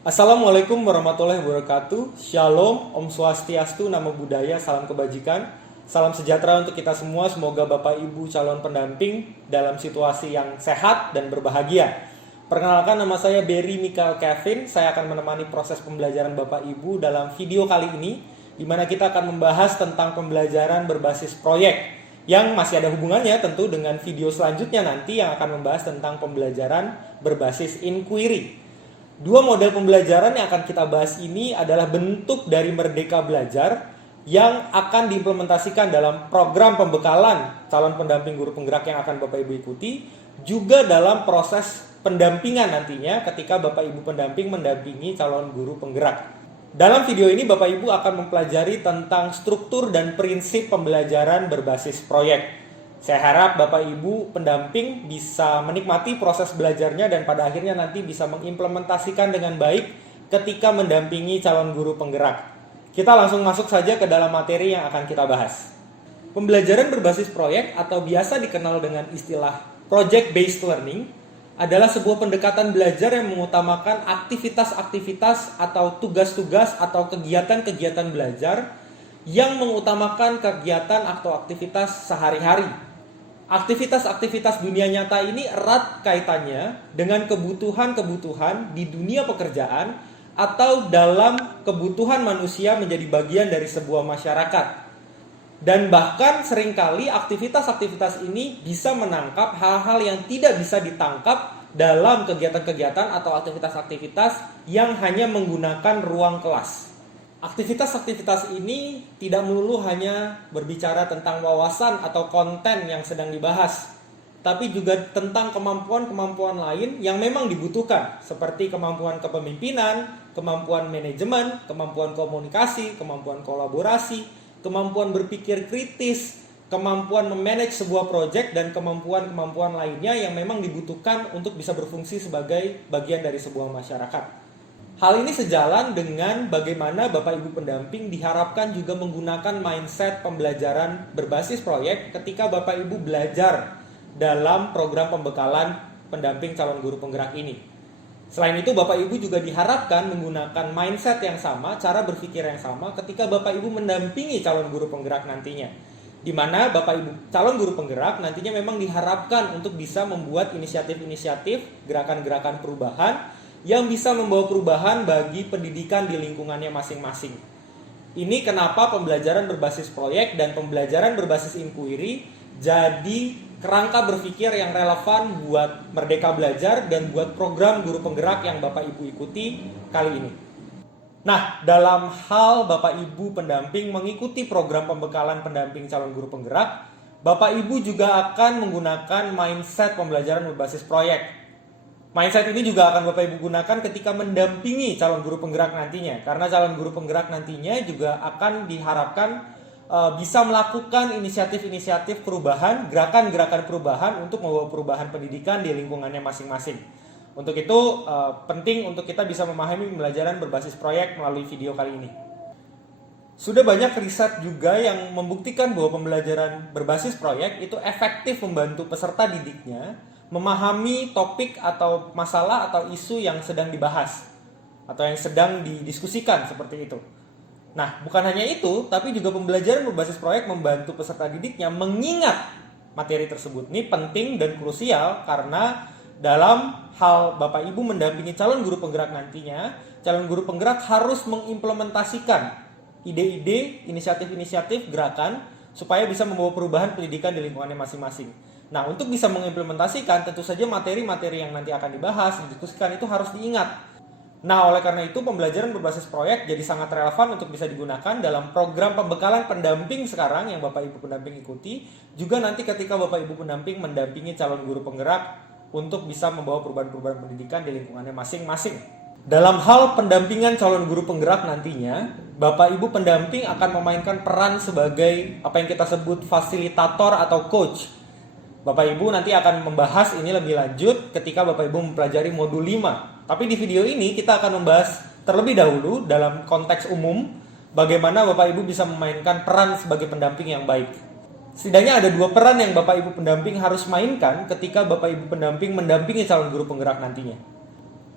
Assalamualaikum warahmatullahi wabarakatuh. Shalom, Om Swastiastu, Namo Buddhaya, salam kebajikan. Salam sejahtera untuk kita semua. Semoga Bapak Ibu calon pendamping dalam situasi yang sehat dan berbahagia. Perkenalkan, nama saya Berry Michael Kevin. Saya akan menemani proses pembelajaran Bapak Ibu dalam video kali ini, di mana kita akan membahas tentang pembelajaran berbasis proyek yang masih ada hubungannya tentu dengan video selanjutnya nanti yang akan membahas tentang pembelajaran berbasis inquiry. Dua model pembelajaran yang akan kita bahas ini adalah bentuk dari Merdeka Belajar yang akan diimplementasikan dalam program pembekalan calon pendamping guru penggerak yang akan Bapak Ibu ikuti, juga dalam proses pendampingan nantinya ketika Bapak Ibu pendamping mendampingi calon guru penggerak. Dalam video ini Bapak Ibu akan mempelajari tentang struktur dan prinsip pembelajaran berbasis proyek. Saya harap Bapak Ibu pendamping bisa menikmati proses belajarnya dan pada akhirnya nanti bisa mengimplementasikan dengan baik ketika mendampingi calon guru penggerak. Kita langsung masuk saja ke dalam materi yang akan kita bahas. Pembelajaran berbasis proyek atau biasa dikenal dengan istilah project based learning adalah sebuah pendekatan belajar yang mengutamakan aktivitas-aktivitas atau tugas-tugas atau kegiatan-kegiatan belajar yang mengutamakan kegiatan atau aktivitas sehari-hari. Aktivitas-aktivitas dunia nyata ini erat kaitannya dengan kebutuhan-kebutuhan di dunia pekerjaan atau dalam kebutuhan manusia menjadi bagian dari sebuah masyarakat. Dan bahkan seringkali aktivitas-aktivitas ini bisa menangkap hal-hal yang tidak bisa ditangkap dalam kegiatan-kegiatan atau aktivitas-aktivitas yang hanya menggunakan ruang kelas. Aktivitas-aktivitas ini tidak melulu hanya berbicara tentang wawasan atau konten yang sedang dibahas, tapi juga tentang kemampuan-kemampuan lain yang memang dibutuhkan, seperti kemampuan kepemimpinan, kemampuan manajemen, kemampuan komunikasi, kemampuan kolaborasi, kemampuan berpikir kritis, kemampuan memanage sebuah proyek, dan kemampuan-kemampuan lainnya yang memang dibutuhkan untuk bisa berfungsi sebagai bagian dari sebuah masyarakat. Hal ini sejalan dengan bagaimana Bapak Ibu pendamping diharapkan juga menggunakan mindset pembelajaran berbasis proyek ketika Bapak Ibu belajar dalam program pembekalan pendamping calon guru penggerak ini. Selain itu, Bapak Ibu juga diharapkan menggunakan mindset yang sama, cara berpikir yang sama ketika Bapak Ibu mendampingi calon guru penggerak nantinya. Di mana Bapak Ibu calon guru penggerak nantinya memang diharapkan untuk bisa membuat inisiatif-inisiatif, gerakan-gerakan perubahan yang bisa membawa perubahan bagi pendidikan di lingkungannya masing-masing. Ini kenapa pembelajaran berbasis proyek dan pembelajaran berbasis inquiry jadi kerangka berpikir yang relevan buat Merdeka Belajar dan buat program guru penggerak yang Bapak Ibu ikuti kali ini. Nah, dalam hal Bapak Ibu pendamping mengikuti program pembekalan pendamping calon guru penggerak, Bapak Ibu juga akan menggunakan mindset pembelajaran berbasis proyek. Mindset ini juga akan Bapak Ibu gunakan ketika mendampingi calon guru penggerak nantinya. Karena calon guru penggerak nantinya juga akan diharapkan bisa melakukan inisiatif-inisiatif perubahan, gerakan-gerakan perubahan untuk membawa perubahan pendidikan di lingkungannya masing-masing. Untuk itu penting untuk kita bisa memahami pembelajaran berbasis proyek melalui video kali ini. Sudah banyak riset juga yang membuktikan bahwa pembelajaran berbasis proyek itu efektif membantu peserta didiknya memahami topik atau masalah atau isu yang sedang dibahas atau yang sedang didiskusikan seperti itu. Nah, bukan hanya itu, tapi juga pembelajaran berbasis proyek membantu peserta didiknya mengingat materi tersebut. Ini penting dan krusial karena dalam hal Bapak Ibu mendampingi calon guru penggerak nantinya, calon guru penggerak harus mengimplementasikan ide-ide, inisiatif-inisiatif, gerakan supaya bisa membawa perubahan pendidikan di lingkungannya masing-masing. Nah, untuk bisa mengimplementasikan, tentu saja materi-materi yang nanti akan dibahas, didiskusikan itu harus diingat. Nah, oleh karena itu pembelajaran berbasis proyek jadi sangat relevan untuk bisa digunakan dalam program pembekalan pendamping sekarang yang Bapak Ibu pendamping ikuti, juga nanti ketika Bapak Ibu pendamping mendampingi calon guru penggerak untuk bisa membawa perubahan-perubahan pendidikan di lingkungannya masing-masing. Dalam hal pendampingan calon guru penggerak nantinya, Bapak Ibu pendamping akan memainkan peran sebagai apa yang kita sebut fasilitator atau coach. Bapak Ibu nanti akan membahas ini lebih lanjut ketika Bapak Ibu mempelajari modul 5. Tapi di video ini kita akan membahas terlebih dahulu dalam konteks umum bagaimana Bapak Ibu bisa memainkan peran sebagai pendamping yang baik. Setidaknya ada 2 peran yang Bapak Ibu pendamping harus mainkan ketika Bapak Ibu pendamping mendampingi calon guru penggerak nantinya.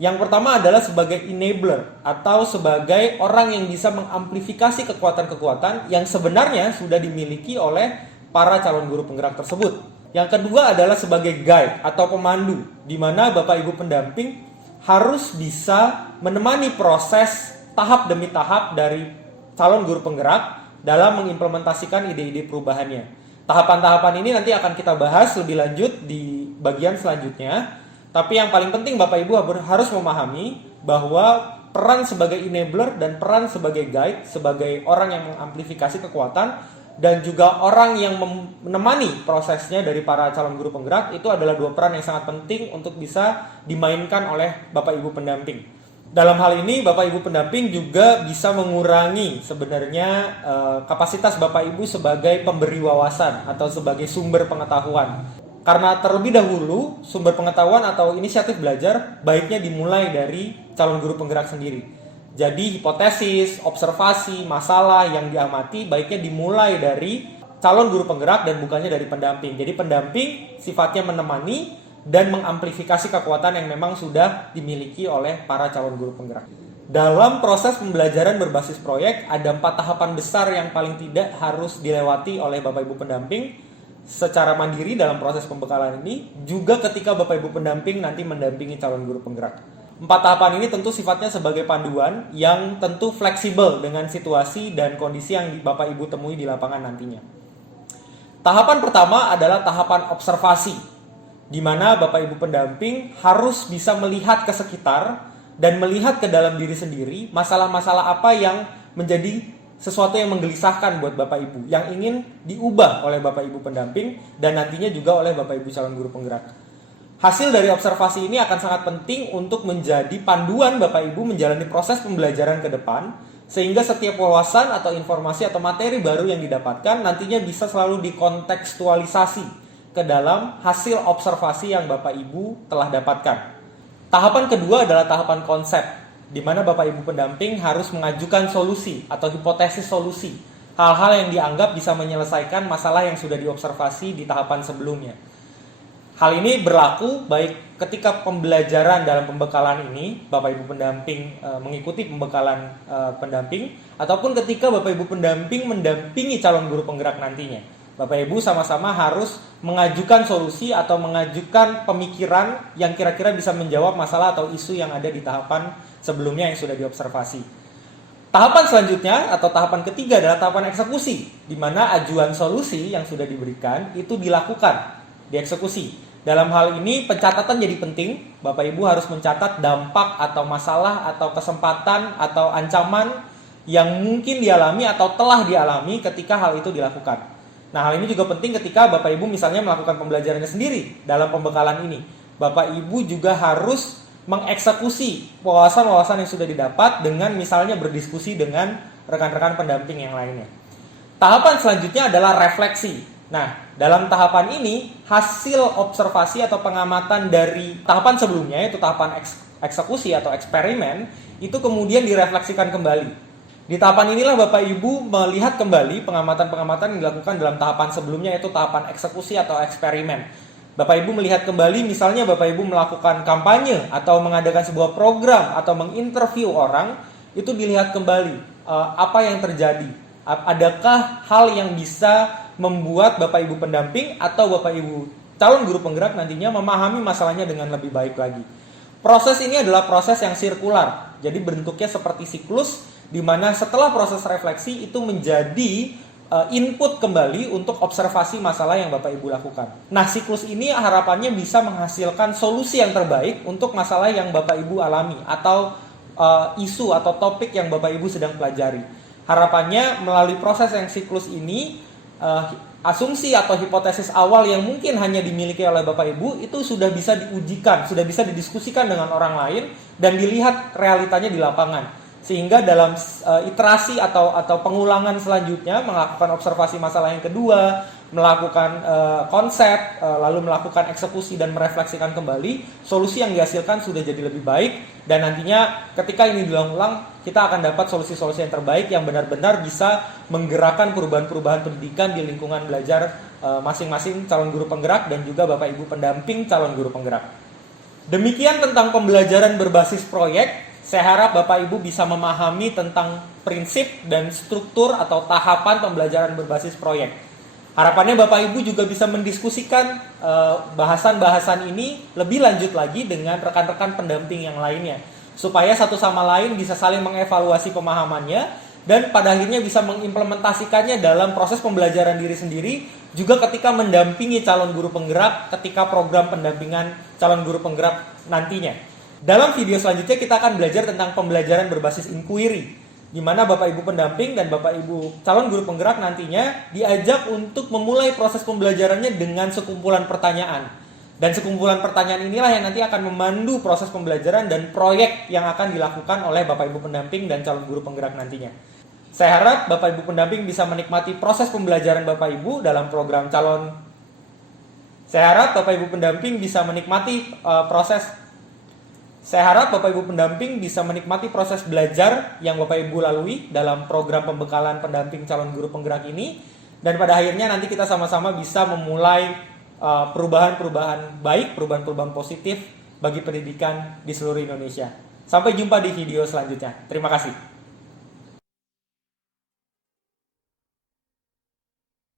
Yang pertama adalah sebagai enabler atau sebagai orang yang bisa mengamplifikasi kekuatan-kekuatan yang sebenarnya sudah dimiliki oleh para calon guru penggerak tersebut. Yang kedua adalah sebagai guide atau pemandu, di mana Bapak Ibu pendamping harus bisa menemani proses tahap demi tahap dari calon guru penggerak dalam mengimplementasikan ide-ide perubahannya. Tahapan-tahapan ini nanti akan kita bahas lebih lanjut di bagian selanjutnya. Tapi yang paling penting Bapak Ibu harus memahami bahwa peran sebagai enabler dan peran sebagai guide, sebagai orang yang mengamplifikasi kekuatan dan juga orang yang menemani prosesnya dari para calon guru penggerak itu adalah dua peran yang sangat penting untuk bisa dimainkan oleh Bapak Ibu pendamping. Dalam hal ini Bapak Ibu pendamping juga bisa mengurangi sebenarnya kapasitas Bapak Ibu sebagai pemberi wawasan atau sebagai sumber pengetahuan. Karena terlebih dahulu sumber pengetahuan atau inisiatif belajar baiknya dimulai dari calon guru penggerak sendiri. Jadi hipotesis, observasi, masalah yang diamati baiknya dimulai dari calon guru penggerak dan bukannya dari pendamping. Jadi pendamping sifatnya menemani dan mengamplifikasi kekuatan yang memang sudah dimiliki oleh para calon guru penggerak. Dalam proses pembelajaran berbasis proyek ada 4 tahapan besar yang paling tidak harus dilewati oleh Bapak Ibu pendamping secara mandiri dalam proses pembekalan ini, juga ketika Bapak Ibu pendamping nanti mendampingi calon guru penggerak. 4 tahapan ini tentu sifatnya sebagai panduan yang tentu fleksibel dengan situasi dan kondisi yang Bapak Ibu temui di lapangan nantinya. Tahapan pertama adalah tahapan observasi, di mana Bapak Ibu pendamping harus bisa melihat ke sekitar dan melihat ke dalam diri sendiri masalah-masalah apa yang menjadi sesuatu yang menggelisahkan buat Bapak Ibu, yang ingin diubah oleh Bapak Ibu pendamping dan nantinya juga oleh Bapak Ibu calon guru penggerak. Hasil dari observasi ini akan sangat penting untuk menjadi panduan Bapak Ibu menjalani proses pembelajaran ke depan, sehingga setiap wawasan atau informasi atau materi baru yang didapatkan nantinya bisa selalu dikontekstualisasi ke dalam hasil observasi yang Bapak Ibu telah dapatkan. Tahapan kedua adalah tahapan konsep, di mana Bapak Ibu pendamping harus mengajukan solusi atau hipotesis solusi, hal-hal yang dianggap bisa menyelesaikan masalah yang sudah diobservasi di tahapan sebelumnya. Hal ini berlaku baik ketika pembelajaran dalam pembekalan ini Bapak Ibu pendamping mengikuti pembekalan pendamping, ataupun ketika Bapak Ibu pendamping mendampingi calon guru penggerak nantinya. Bapak Ibu sama-sama harus mengajukan solusi atau mengajukan pemikiran yang kira-kira bisa menjawab masalah atau isu yang ada di tahapan sebelumnya yang sudah diobservasi. Tahapan selanjutnya atau tahapan ketiga adalah tahapan eksekusi, di mana ajuan solusi yang sudah diberikan itu dilakukan, dieksekusi. Dalam hal ini pencatatan jadi penting. Bapak Ibu harus mencatat dampak atau masalah atau kesempatan atau ancaman yang mungkin dialami atau telah dialami ketika hal itu dilakukan. Nah, hal ini juga penting ketika Bapak Ibu misalnya melakukan pembelajarannya sendiri dalam pembekalan ini. Bapak Ibu juga harus mengeksekusi wawasan-wawasan yang sudah didapat dengan misalnya berdiskusi dengan rekan-rekan pendamping yang lainnya. Tahapan selanjutnya adalah refleksi. Nah, dalam tahapan ini hasil observasi atau pengamatan dari tahapan sebelumnya, yaitu tahapan eksekusi atau eksperimen, itu kemudian direfleksikan kembali. Di tahapan inilah Bapak Ibu melihat kembali pengamatan-pengamatan yang dilakukan dalam tahapan sebelumnya, yaitu tahapan eksekusi atau eksperimen. Bapak Ibu melihat kembali misalnya Bapak Ibu melakukan kampanye atau mengadakan sebuah program atau menginterview orang, itu dilihat kembali apa yang terjadi. Adakah hal yang bisa membuat Bapak Ibu pendamping atau Bapak Ibu calon guru penggerak nantinya memahami masalahnya dengan lebih baik lagi. Proses ini adalah proses yang sirkular, jadi bentuknya seperti siklus, di mana setelah proses refleksi itu menjadi input kembali untuk observasi masalah yang Bapak Ibu lakukan. Nah, siklus ini harapannya bisa menghasilkan solusi yang terbaik untuk masalah yang Bapak Ibu alami atau isu atau topik yang Bapak Ibu sedang pelajari. Harapannya melalui proses yang siklus ini, asumsi atau hipotesis awal yang mungkin hanya dimiliki oleh Bapak Ibu itu sudah bisa diujikan, sudah bisa didiskusikan dengan orang lain dan dilihat realitanya di lapangan. Sehingga dalam iterasi atau pengulangan selanjutnya, melakukan observasi masalah yang kedua, melakukan konsep, lalu melakukan eksekusi dan merefleksikan kembali, solusi yang dihasilkan sudah jadi lebih baik, dan nantinya ketika ini diulang-ulang, kita akan dapat solusi-solusi yang terbaik yang benar-benar bisa menggerakkan perubahan-perubahan pendidikan di lingkungan belajar masing-masing calon guru penggerak dan juga Bapak Ibu pendamping calon guru penggerak. Demikian tentang pembelajaran berbasis proyek. Saya harap Bapak Ibu bisa memahami tentang prinsip dan struktur atau tahapan pembelajaran berbasis proyek. Harapannya Bapak Ibu juga bisa mendiskusikan bahasan-bahasan ini lebih lanjut lagi dengan rekan-rekan pendamping yang lainnya, supaya satu sama lain bisa saling mengevaluasi pemahamannya dan pada akhirnya bisa mengimplementasikannya dalam proses pembelajaran diri sendiri, juga ketika mendampingi calon guru penggerak ketika program pendampingan calon guru penggerak nantinya. Dalam video selanjutnya kita akan belajar tentang pembelajaran berbasis inquiry, di mana Bapak Ibu pendamping dan Bapak Ibu calon guru penggerak nantinya diajak untuk memulai proses pembelajarannya dengan sekumpulan pertanyaan. Dan sekumpulan pertanyaan inilah yang nanti akan memandu proses pembelajaran dan proyek yang akan dilakukan oleh Bapak Ibu pendamping dan calon guru penggerak nantinya. Saya harap Bapak Ibu pendamping bisa menikmati proses pembelajaran Bapak Ibu dalam program calon. Saya harap Bapak Ibu pendamping bisa menikmati proses belajar yang Bapak Ibu lalui dalam program pembekalan pendamping calon guru penggerak ini, dan pada akhirnya nanti kita sama-sama bisa memulai perubahan-perubahan baik, perubahan-perubahan positif bagi pendidikan di seluruh Indonesia. Sampai jumpa di video selanjutnya. Terima kasih.